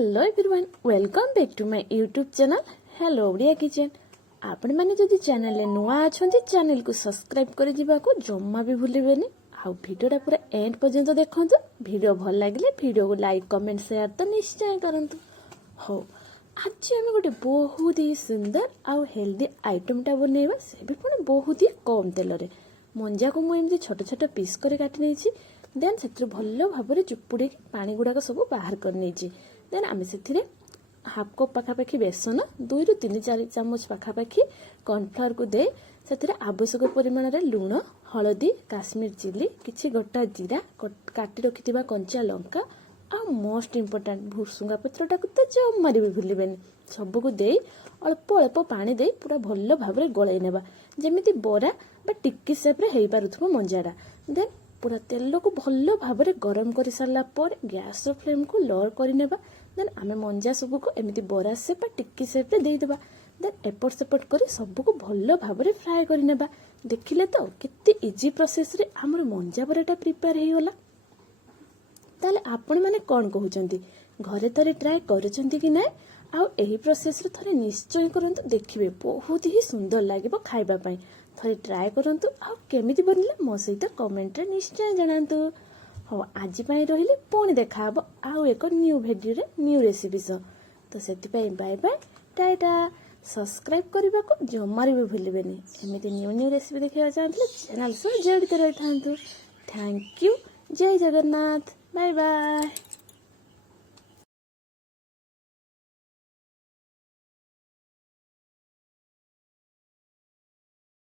Hello everyone welcome back to my YouTube channel hello Odia kitchen. आपण माने जदि channel ले नुआ अछंती चैनल को सब्सक्राइब कर जिबा को जम्मा भी भूलिबेनी। आ वीडियोटा पूरा एंड पर्यंत देखंतु। वीडियो भल लागिले वीडियो को लाइक कमेंट शेयर तो निश्चय करंतु। हो आज हम गोटे बहुत ही सुंदर आउ हेल्दी आइटम टा बनेबा से भी पण बहुत ही कम तेल रे। मंजा को मु एमती छोट छोट पीस करे काटि नेछि। देन से भल भाव चुपुड़ी पानी गुड़ाक सब बाहर कर नहीं। देन आम से हाफ कप पाखापाखि बेसन 2 ରୁ 3 चामच पाखापाखि कॉर्नफ्लोर को दे से आवश्यक परिमाण रे लुण हलदी काश्मीर चिली किछि गोटा जीरा काटी रखि कंचा लंका आ मोस्ट इम्पोर्टेंट भुसुंगा पत्रटा को तो जमा भी भूलिबेनी। सबको दे अल्प अल्प पानी दे पूरा भल भाव गलाई नेबा जेमिति बरा बा टिक्की शेप रे हेई पारुथबो मंजाडा। देन पूरा तेल को भल भाव गरम कर सारा पर गैस फ्लेम को लोअर कर नेबा। देन आमे मंजा सब को एमिति बरा शेप टिक्की शेप रे दे देबा। देन एपट सेपट कर सबको भल भाव फ्राए कर नेबा। देखिले तो केते इजी प्रोसेस रे हमर मंजा बराटा प्रिपेयर हे होला। ताले आपण माने कोन कहउचंती घरे थरे ट्राई करूचंती कि नै? आ एही प्रोसेस रे थरे निश्चय करंतु देखिबे बहुत ही सुंदर लागिबो खाइबा पई। थरे ट्राई करंतु आ केमिति बनिले मो सहित कमेंट रे निश्चय जणांतु। हो आज पई रहिली पुणी देखा हबो आ एक न्यू वीडियो रे न्यू रेसिपी सो। तो सेति पई बाय बाय टाटा। सब्सक्राइब करबा को जमारी भी भूलिबेनी। एमिति न्यू न्यू रेसिपी देखिबा चाहतले चैनल सो जडित रहिथांतु। Thank you. जय जगन्नाथ। Bye bye.